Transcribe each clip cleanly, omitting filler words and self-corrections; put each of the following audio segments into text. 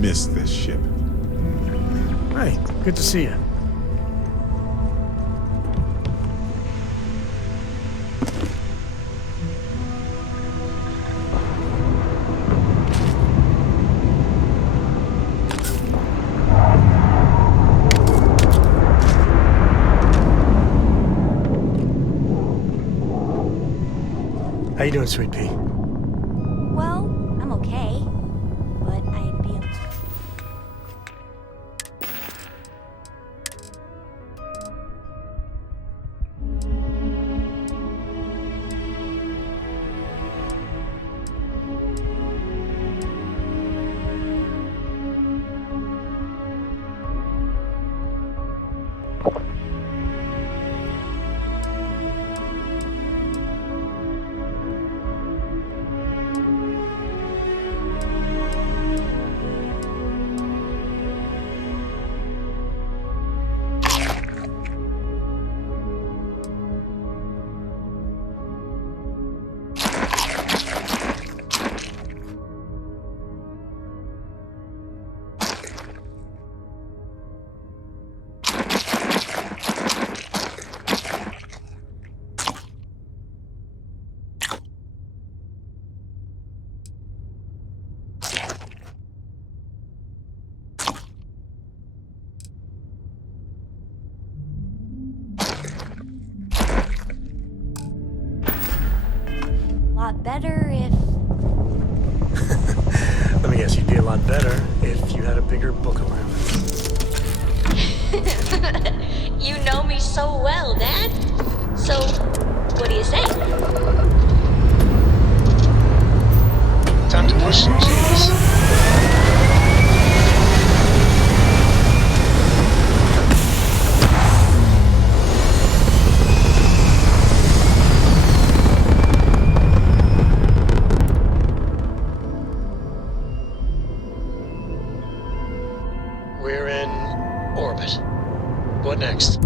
Missed this ship. Hey, good to see you. How you doing, Sweet Pea? Well, I'm okay, but I'd be... lot better if... Let me guess, you'd be a lot better if you had a bigger book around. You know me so well, Dad. So, what do you say? Time to push some keys. We're in orbit. What next?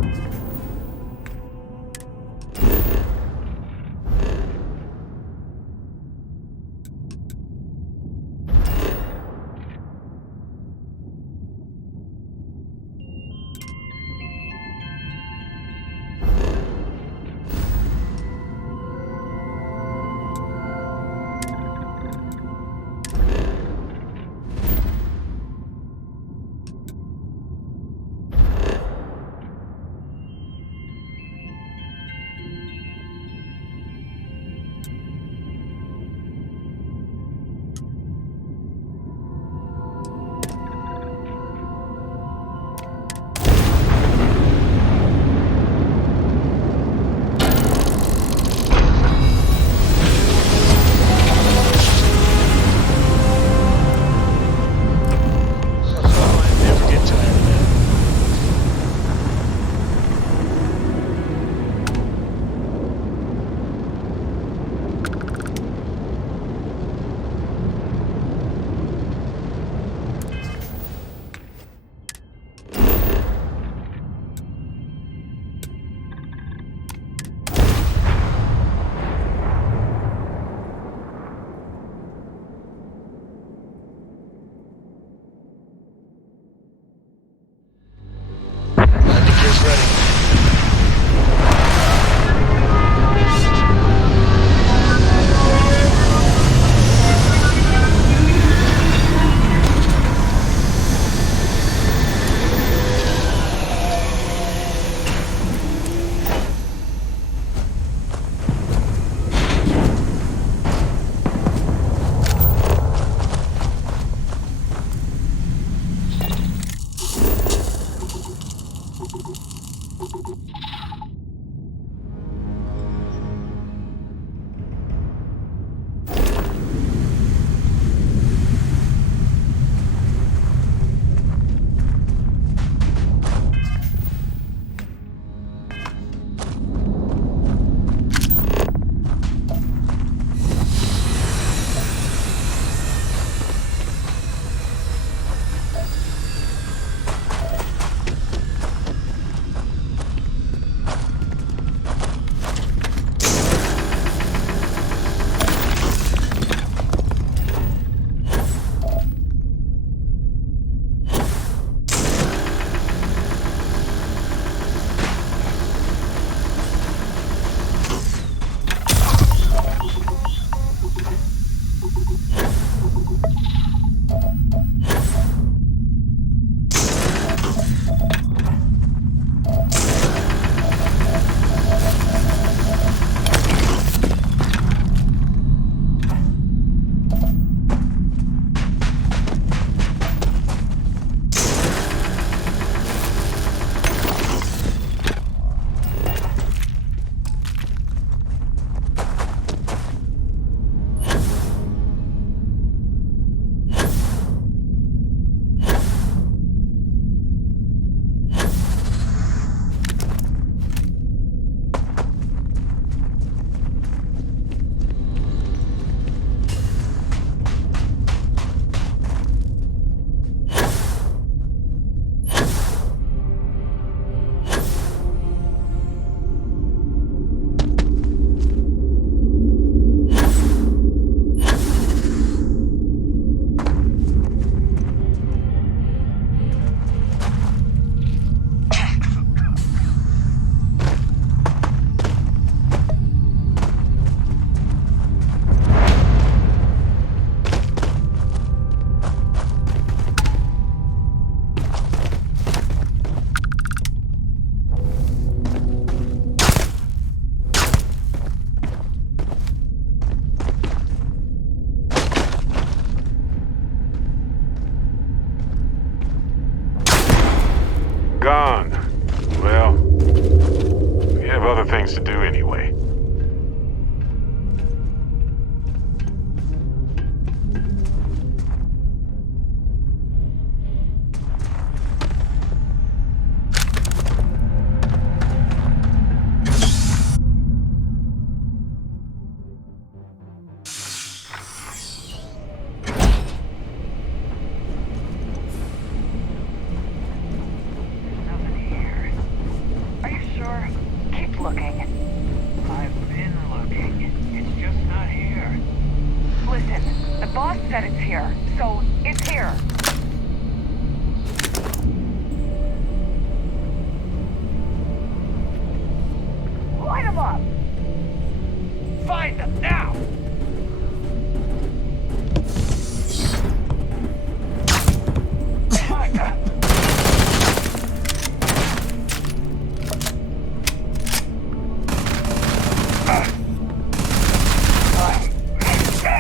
other things to do anyway.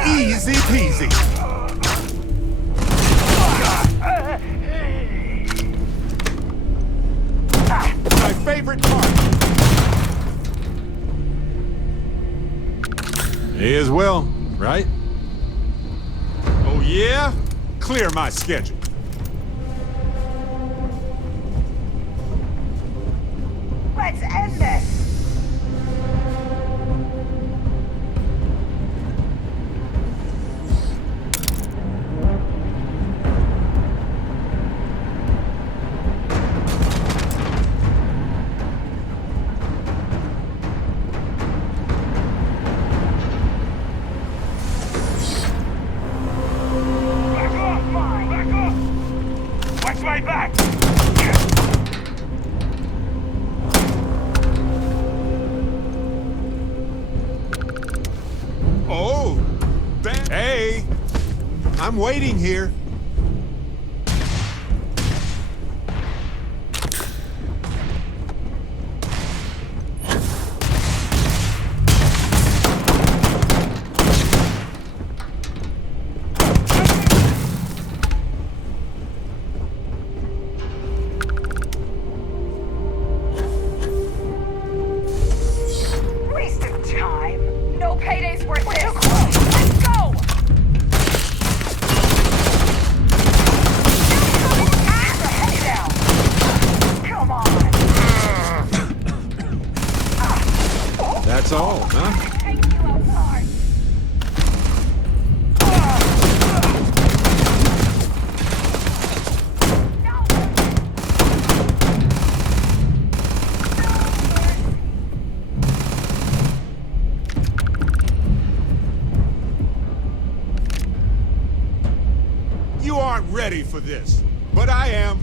Easy peasy. My favorite part. May as well, right? Oh yeah? Clear my schedule. Let's end this! Hey, I'm waiting here. Wasted time. No payday's worth this. Let's go! That's all, huh? You aren't ready for this, but I am.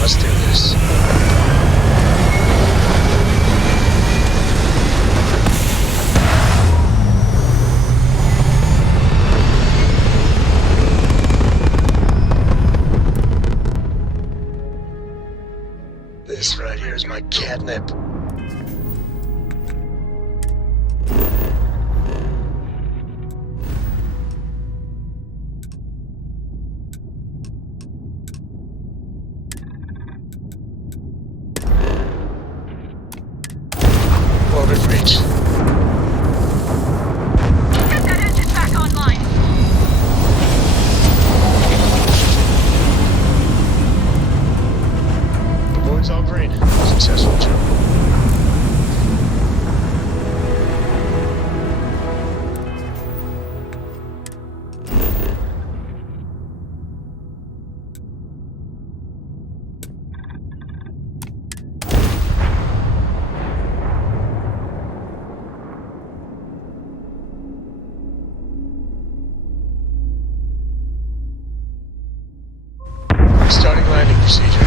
Let's do this. This right here is my catnip. Orbit reach. Get that engine back online. The board's all green. Successful jump. Starting landing procedure.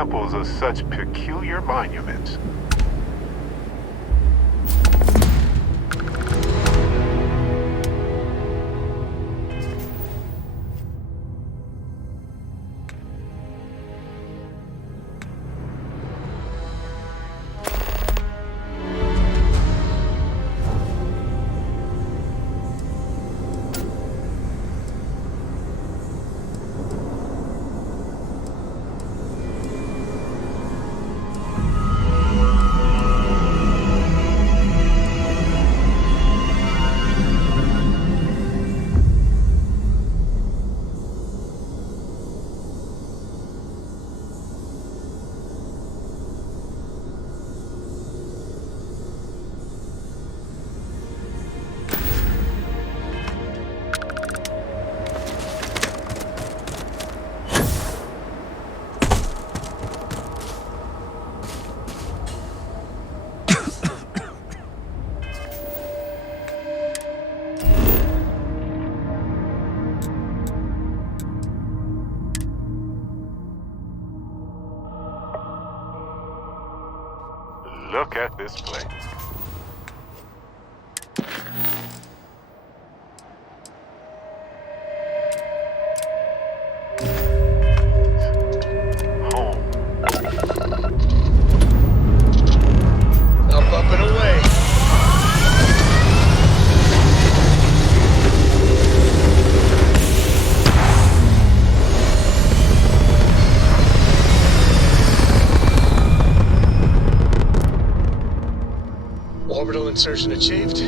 examples of such peculiar monuments. Look at this place. Home. Up and away. Orbital insertion achieved.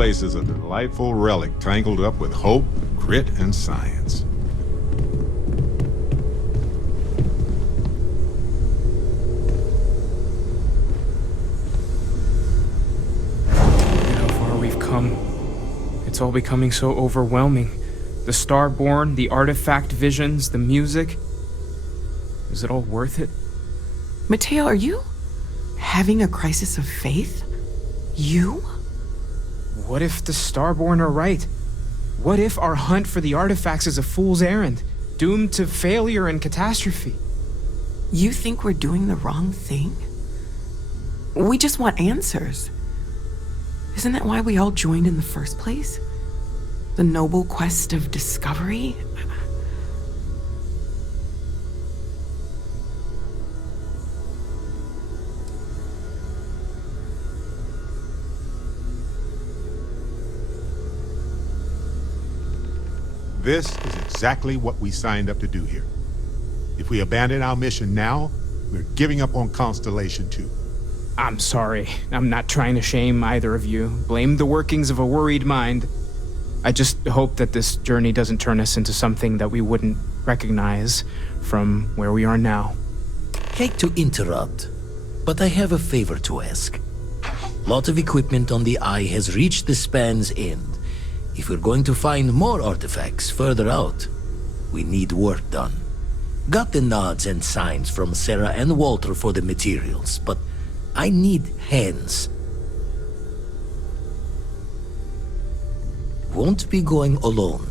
place is a delightful relic tangled up with hope, grit, and science. Look at how far we've come. It's all becoming so overwhelming. The Starborn, the artifact visions, the music. Is it all worth it? Mateo, are you having a crisis of faith? You? What if the Starborn are right? What if our hunt for the artifacts is a fool's errand, doomed to failure and catastrophe? You think we're doing the wrong thing? We just want answers. Isn't that why we all joined in the first place? The noble quest of discovery? This is exactly what we signed up to do here. If we abandon our mission now, we're giving up on Constellation 2. I'm sorry. I'm not trying to shame either of you. Blame the workings of a worried mind. I just hope that this journey doesn't turn us into something that we wouldn't recognize from where we are now. Hate to interrupt, but I have a favor to ask. Lot of equipment on the Eye has reached the span's end. If we're going to find more artifacts further out, we need work done. Got the nods and signs from Sarah and Walter for the materials, but I need hands. Won't be going alone.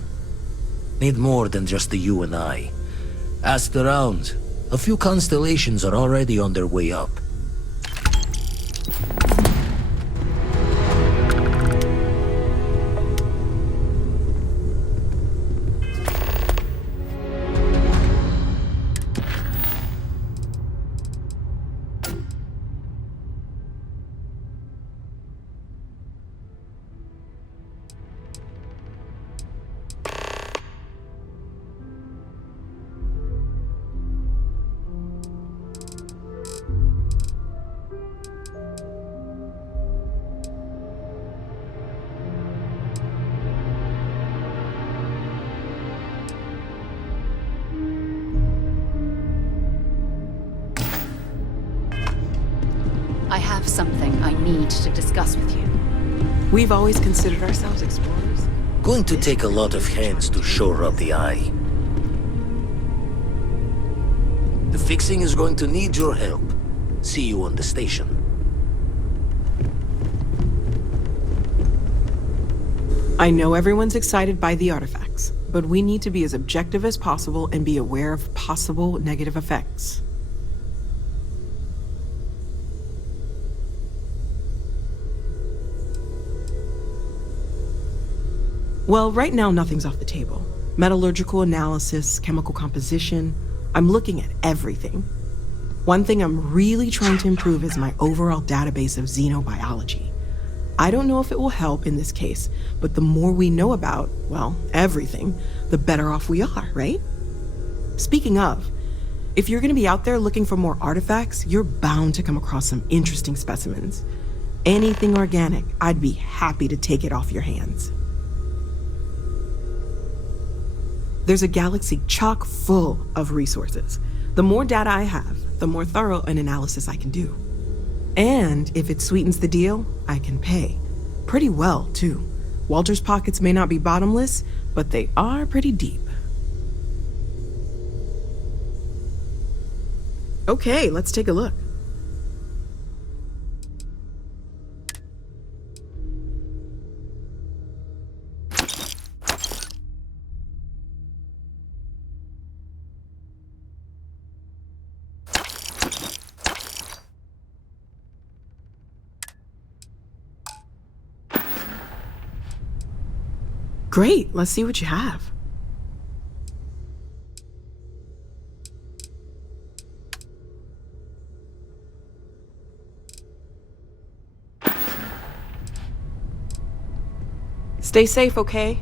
Need more than just the you and I. Asked around. A few constellations are already on their way up. I have something I need to discuss with you. We've always considered ourselves explorers. Going to take a lot of hands to shore up the Eye. The fixing is going to need your help. See you on the station. I know everyone's excited by the artifacts, but we need to be as objective as possible and be aware of possible negative effects. Well, right now nothing's off the table. Metallurgical analysis, chemical composition, I'm looking at everything. One thing I'm really trying to improve is my overall database of xenobiology. I don't know if it will help in this case, but the more we know about, well, everything, the better off we are, right? Speaking of, if you're gonna be out there looking for more artifacts, you're bound to come across some interesting specimens. Anything organic, I'd be happy to take it off your hands. There's a galaxy chock full of resources. The more data I have, the more thorough an analysis I can do. And if it sweetens the deal, I can pay. Pretty well, too. Walter's pockets may not be bottomless, but they are pretty deep. Okay, let's take a look. Great, let's see what you have. Stay safe, okay?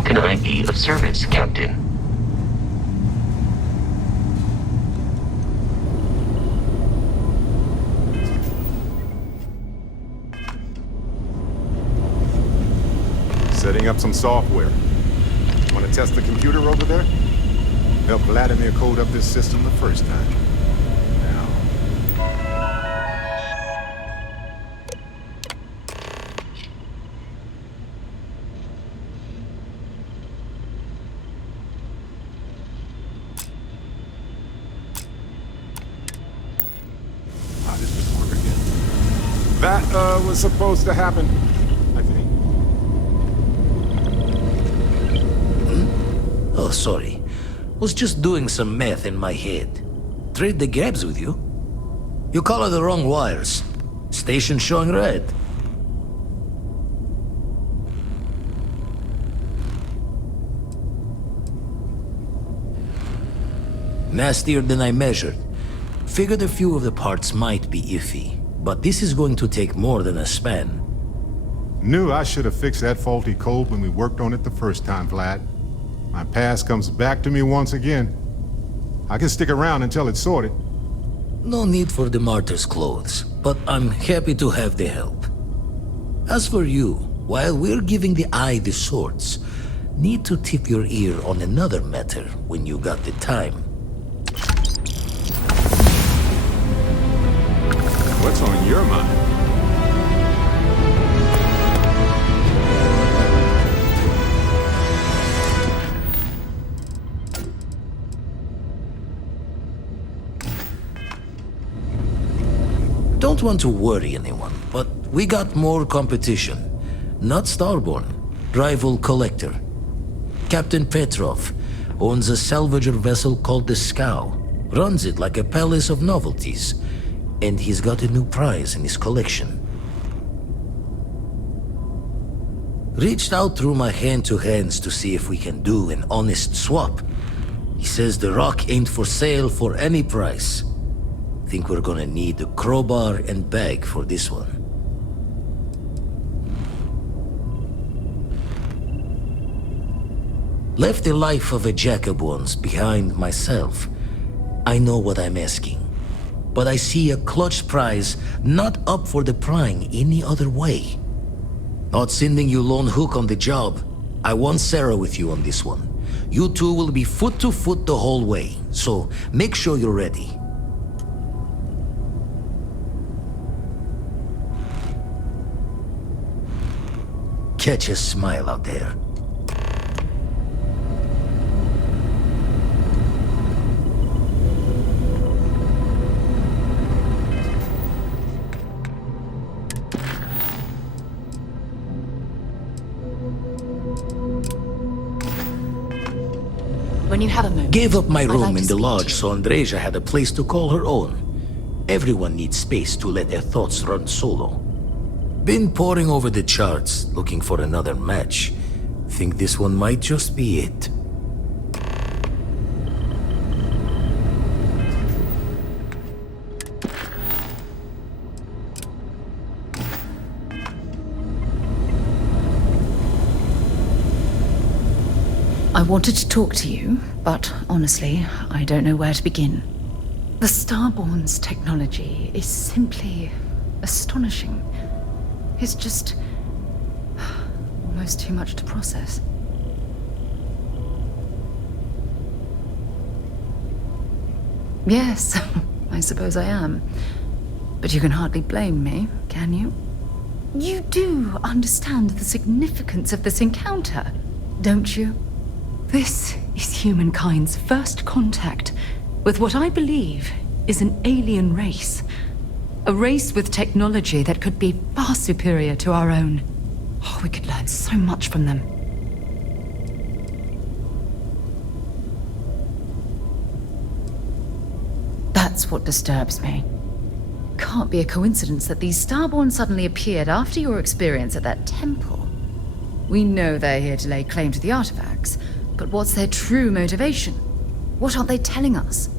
How can I be of service, Captain? Setting up some software. Want to test the computer over there? Help Vladimir code up this system the first time. Now. This doesn't work again. That, was supposed to happen, I think. Oh, sorry. Was just doing some math in my head. Trade the gaps with you? You color the wrong wires. Station showing red. Nastier than I measured. Figured a few of the parts might be iffy, but this is going to take more than a span. Knew I should have fixed that faulty code when we worked on it the first time, Vlad. My past comes back to me once again. I can stick around until it's sorted. No need for the martyr's clothes, but I'm happy to have the help. As for you, while we're giving the eye the swords, need to tip your ear on another matter when you got the time. What's on your mind? Don't want to worry anyone, but we got more competition. Not Starborn, rival collector. Captain Petrov owns a salvager vessel called the Scow. Runs it like a palace of novelties. And he's got a new prize in his collection. Reached out through my hand-to-hands to see if we can do an honest swap. He says the rock ain't for sale for any price. Think we're gonna need a crowbar and bag for this one. Left the life of a jacob once behind myself. I know what I'm asking. But I see a clutch prize not up for the prying any other way. Not sending you lone hook on the job. I want Sarah with you on this one. You two will be foot to foot the whole way, so make sure you're ready. Catch a smile out there. When you have a moment. Gave up my I'd room like in to the speak lodge to you. so Andreja had a place to call her own. Everyone needs space to let their thoughts run solo. Been poring over the charts, looking for another match. Think this one might just be it. I wanted to talk to you, but honestly, I don't know where to begin. The Starborn's technology is simply astonishing. It's just almost too much to process. Yes, I suppose I am. But you can hardly blame me, can you? You do understand the significance of this encounter, don't you? This is humankind's first contact with what I believe is an alien race. A race with technology that could be far superior to our own. Oh, we could learn so much from them. That's what disturbs me. Can't be a coincidence that these Starborn suddenly appeared after your experience at that temple. We know they're here to lay claim to the artifacts, but what's their true motivation? What aren't they telling us?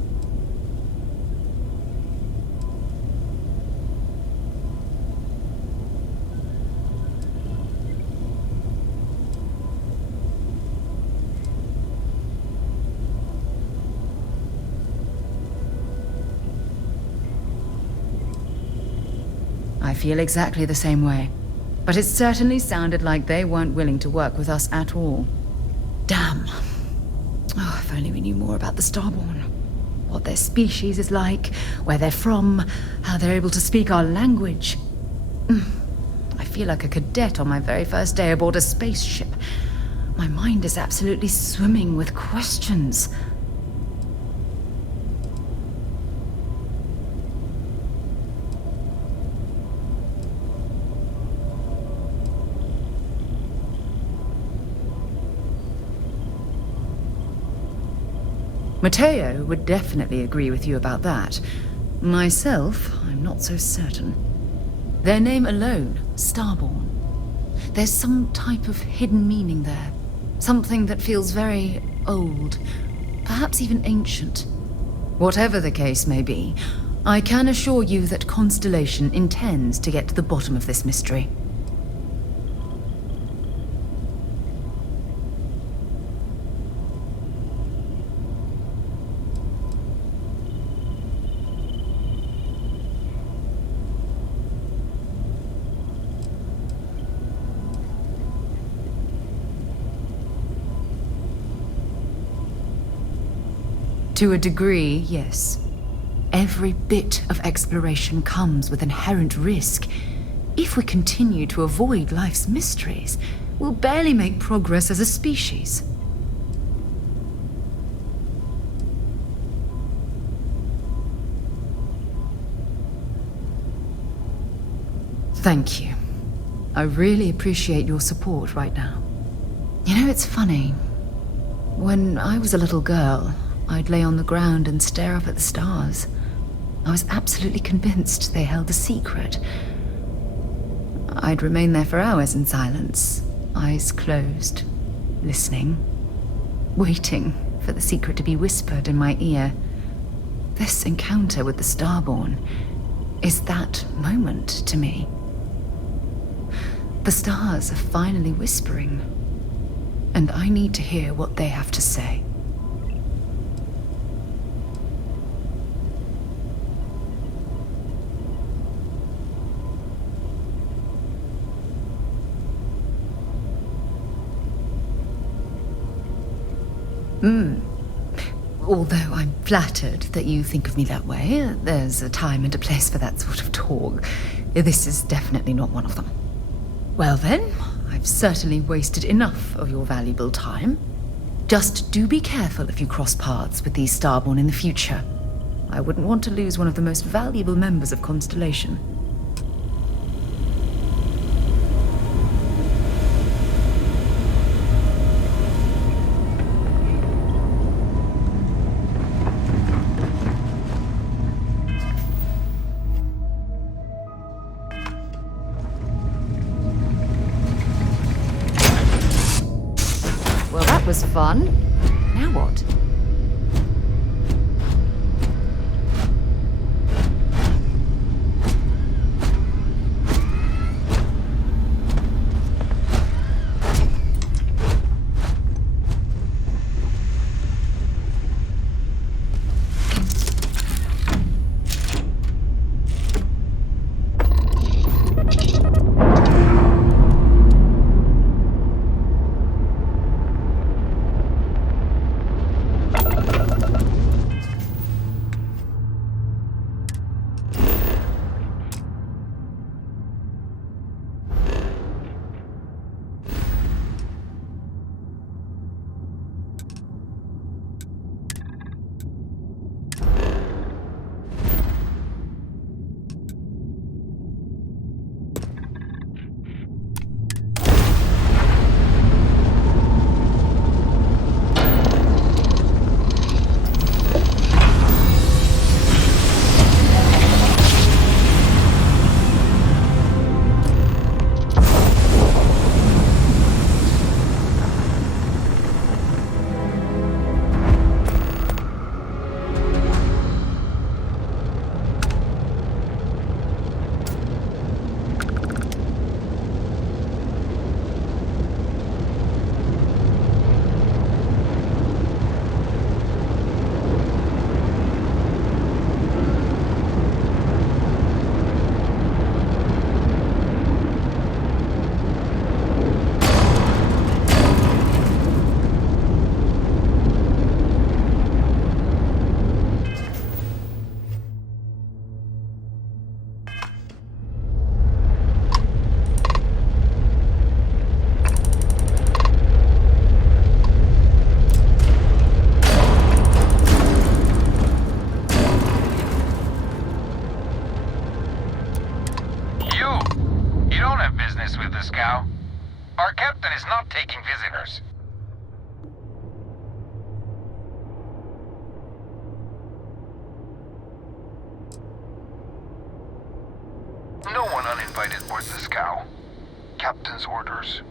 I feel exactly the same way. But it certainly sounded like they weren't willing to work with us at all. Damn. Oh, if only we knew more about the Starborn. What their species is like, where they're from, how they're able to speak our language. I feel like a cadet on my very first day aboard a spaceship. My mind is absolutely swimming with questions. Mateo would definitely agree with you about that. Myself, I'm not so certain. Their name alone, Starborn. There's some type of hidden meaning there. Something that feels very old, perhaps even ancient. Whatever the case may be, I can assure you that Constellation intends to get to the bottom of this mystery. To a degree, yes. Every bit of exploration comes with inherent risk. If we continue to avoid life's mysteries, we'll barely make progress as a species. Thank you. I really appreciate your support right now. You know, it's funny. When I was a little girl, I'd lay on the ground and stare up at the stars. I was absolutely convinced they held a secret. I'd remain there for hours in silence, eyes closed, listening, waiting for the secret to be whispered in my ear. This encounter with the Starborn is that moment to me. The stars are finally whispering, and I need to hear what they have to say. Although I'm flattered that you think of me that way, there's a time and a place for that sort of talk. This is definitely not one of them. Well then, I've certainly wasted enough of your valuable time. Just do be careful if you cross paths with these Starborn in the future. I wouldn't want to lose one of the most valuable members of Constellation. Was fun. Now what? invited aboard the scow. Captain's orders.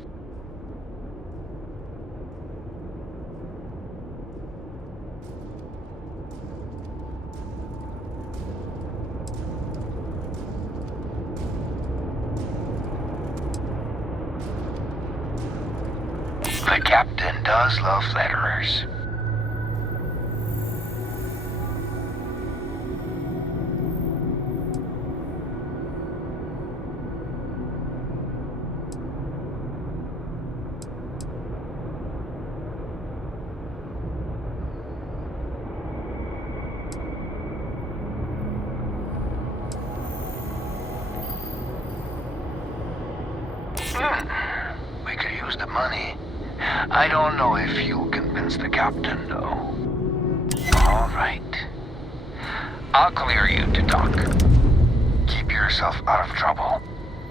The captain does love flatterers. We could use the money. I don't know if you'll convince the captain, though. All right. I'll clear you to dock. Keep yourself out of trouble,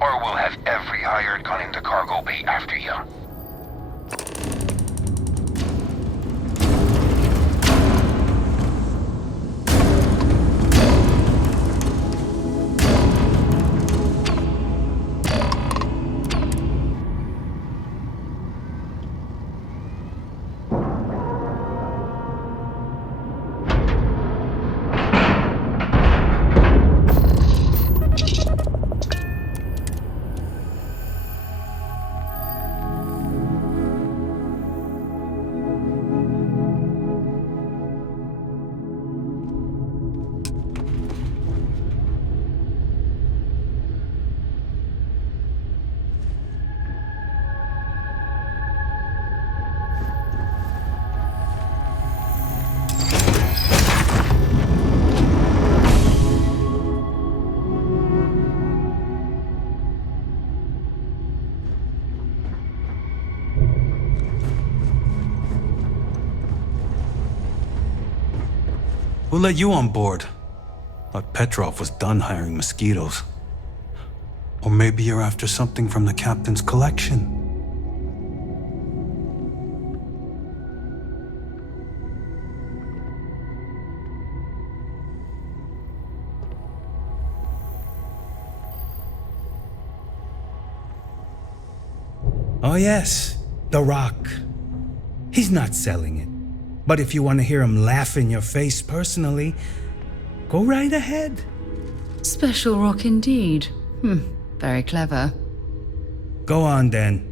or we'll have every hired gun in the cargo bay after you. Who let you on board? Thought Petrov was done hiring mosquitoes. Or maybe you're after something from the captain's collection. Oh yes, The Rock. He's not selling it. But if you want to hear him laugh in your face personally, go right ahead. Special rock indeed. Very clever. Go on then.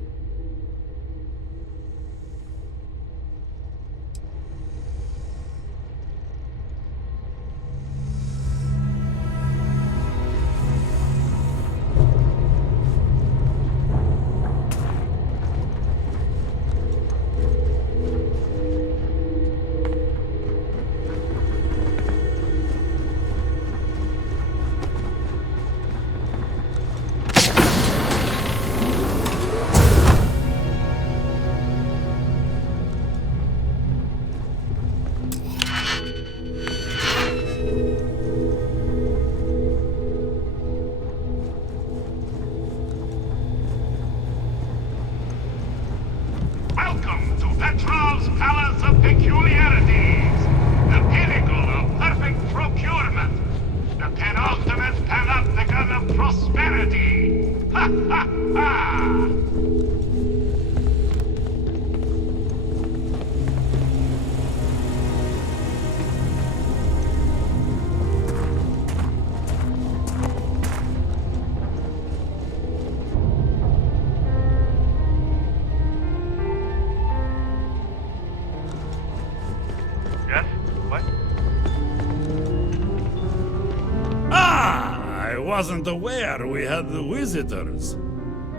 Wasn't aware we had the visitors.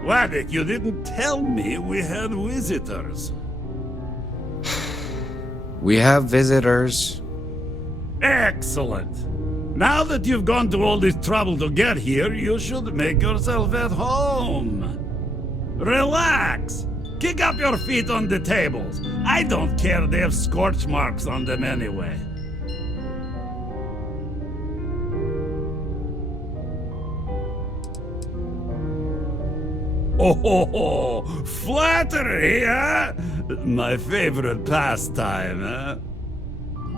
Waddick, you didn't tell me we had visitors. We have visitors. Excellent. Now that you've gone to all this trouble to get here, you should make yourself at home. Relax. Kick up your feet on the tables. I don't care, they have scorch marks on them anyway. Oh, flattery, huh? My favorite pastime, huh?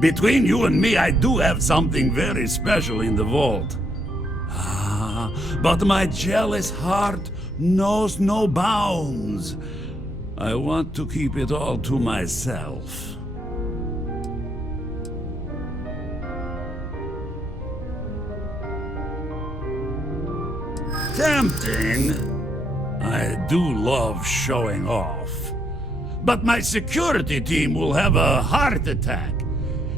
Between you and me, I do have something very special in the vault. Ah, but my jealous heart knows no bounds. I want to keep it all to myself. Tempting. I do love showing off. But my security team will have a heart attack.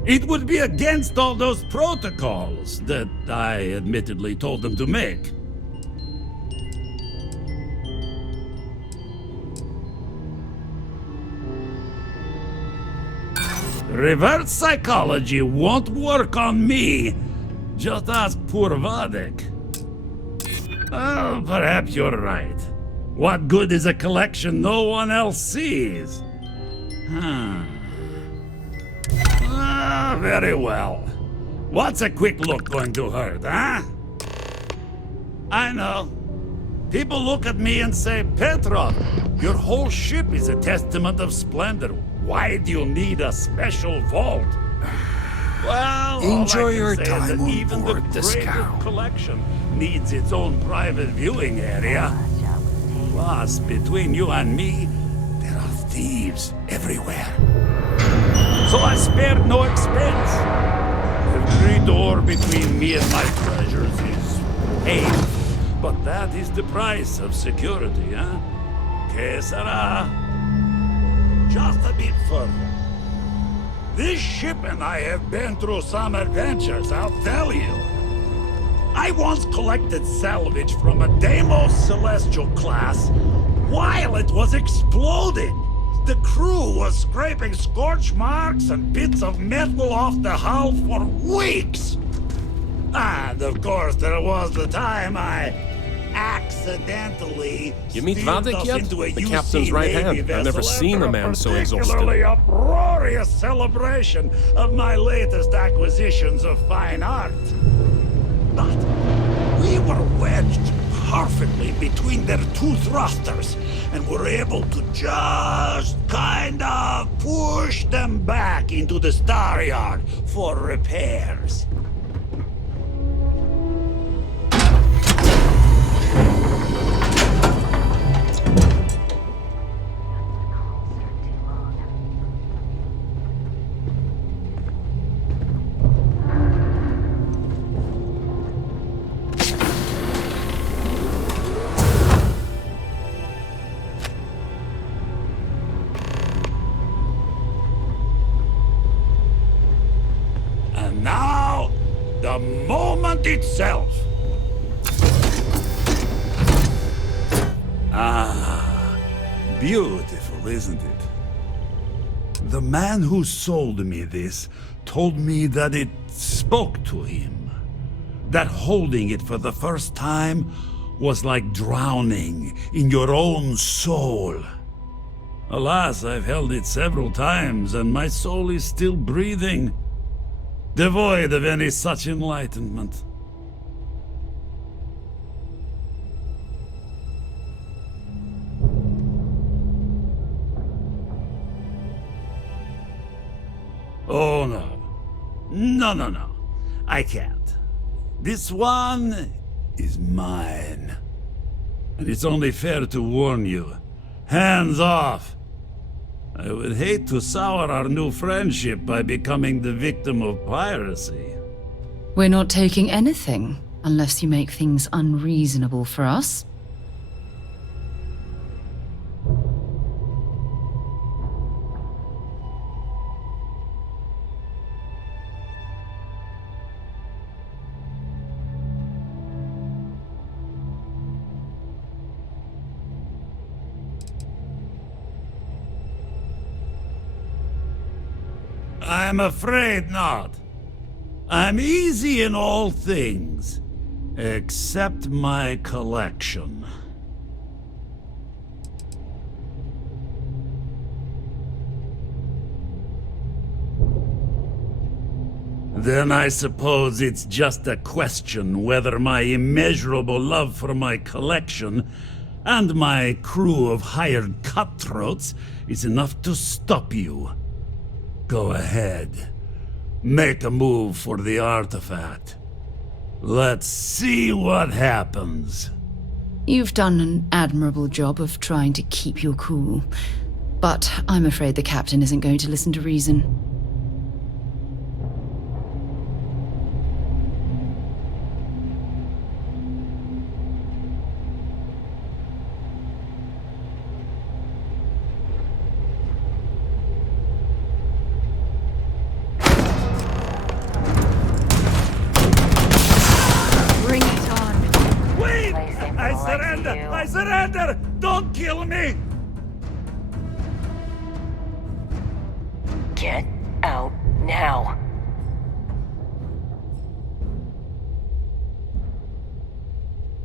It would be against all those protocols that I admittedly told them to make. Reverse psychology won't work on me. Just ask poor Vadek. Oh, perhaps you're right. What good is a collection no one else sees? Very well. What's a quick look going to hurt, huh? I know. People look at me and say, Petrov, your whole ship is a testament of splendor. Why do you need a special vault? Well, enjoy all your I can say is time that on even board the this greatest cow. collection needs its own private viewing area. Plus, between you and me, there are thieves everywhere. So I spared no expense. Every door between me and my treasures is paved. But that is the price of security, huh? Que sera? Just a bit further. This ship and I have been through some adventures, I'll tell you. I once collected salvage from a Deimos Celestial class while it was exploding. The crew was scraping scorch marks and bits of metal off the hull for weeks. And of course, there was the time I accidentally You meet steered Vadek us yet? into a The UC captain's right Navy hand. I've never vessel seen after a man so particularly exhausted. uproarious celebration of my latest acquisitions of fine art. But we were wedged perfectly between their two thrusters and were able to just kind of push them back into the star yard for repairs. And now, the moment itself. Ah, beautiful, isn't it? The man who sold me this told me that it spoke to him. That holding it for the first time was like drowning in your own soul. Alas, I've held it several times, and my soul is still breathing, devoid of any such enlightenment. Oh no. No. I can't. This one is mine. And it's only fair to warn you. Hands off! I would hate to sour our new friendship by becoming the victim of piracy. We're not taking anything, unless you make things unreasonable for us. I'm afraid not. I'm easy in all things, except my collection. Then I suppose it's just a question whether my immeasurable love for my collection and my crew of hired cutthroats is enough to stop you. Go ahead. Make a move for the artifact. Let's see what happens. You've done an admirable job of trying to keep your cool. But I'm afraid the captain isn't going to listen to reason. Bring it on. Wait! I surrender! I surrender! Don't kill me! Get out now.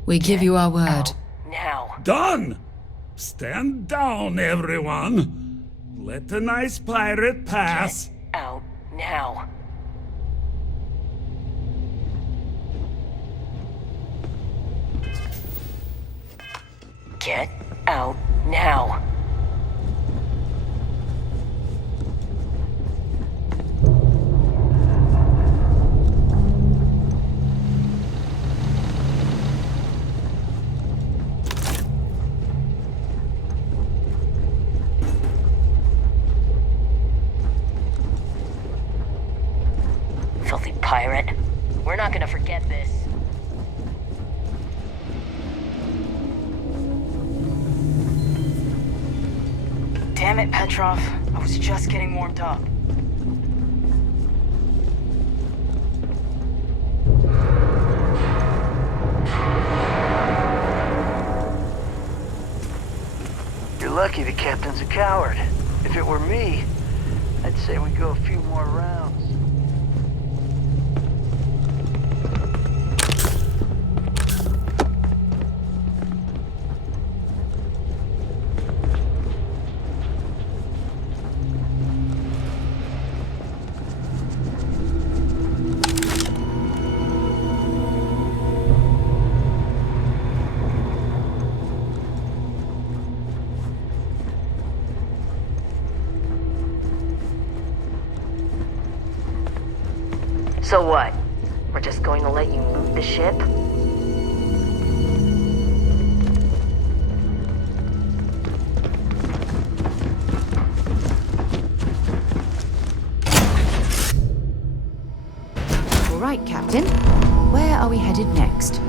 We give you our word. Now. Done! Stand down, everyone. Let the nice pirate pass. Get out now. Get out now. Filthy pirate. We're not gonna forget this. Damn it, Petrov. I was just getting warmed up. You're lucky the captain's a coward. If it were me, I'd say we go a few more rounds. So what? We're just going to let you move the ship? All right, Captain. Where are we headed next?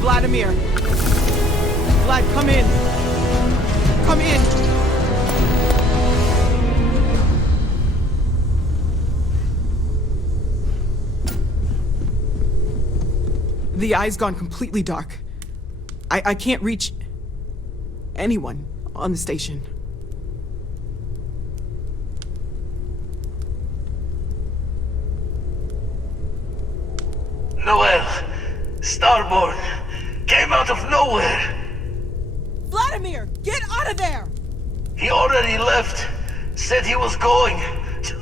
Vladimir. Vlad, come in. Come in. The eye's gone completely dark. I can't reach anyone on the station. Starborn came out of nowhere. Vladimir, get out of there! He already left. Said he was going to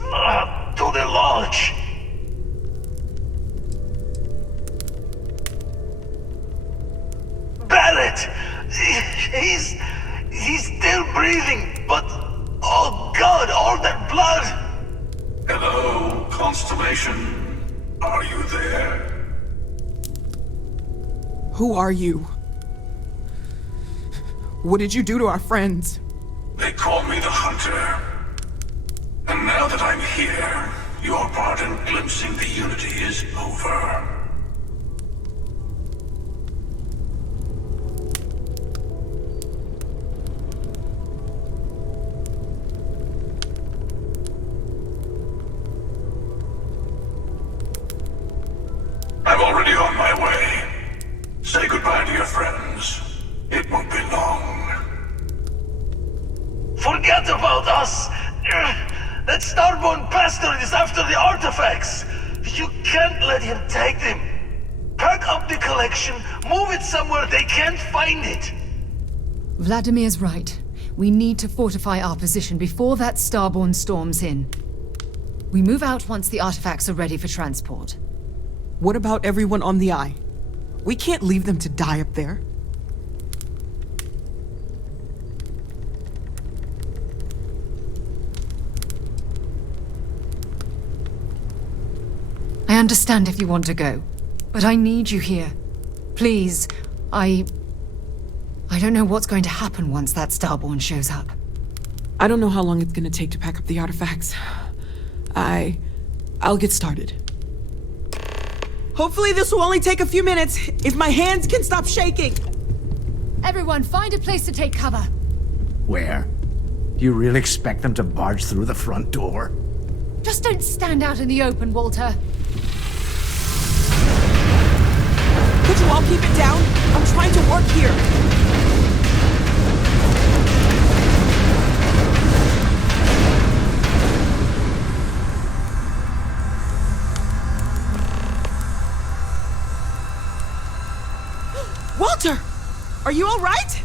the lodge. Barrett! He's still breathing, but oh God, all that blood! Hello, Constellation. Are you there? Who are you? What did you do to our friends? They call me the Hunter. And now that I'm here, your part in glimpsing the Unity is over. I'm already on my way. Say goodbye to your friends. It won't be long. Forget about us! That Starborn bastard is after the artifacts! You can't let him take them! Pack up the collection, move it somewhere they can't find it! Vladimir's right. We need to fortify our position before that Starborn storms in. We move out once the artifacts are ready for transport. What about everyone on the Eye? We can't leave them to die up there. I understand if you want to go, but I need you here. Please, I don't know what's going to happen once that Starborn shows up. I don't know how long it's gonna take to pack up the artifacts. I'll get started. Hopefully this will only take a few minutes, if my hands can stop shaking. Everyone, find a place to take cover. Where? Do you really expect them to barge through the front door? Just don't stand out in the open, Walter. Could you all keep it down? I'm trying to work here. Walter! Are you all right?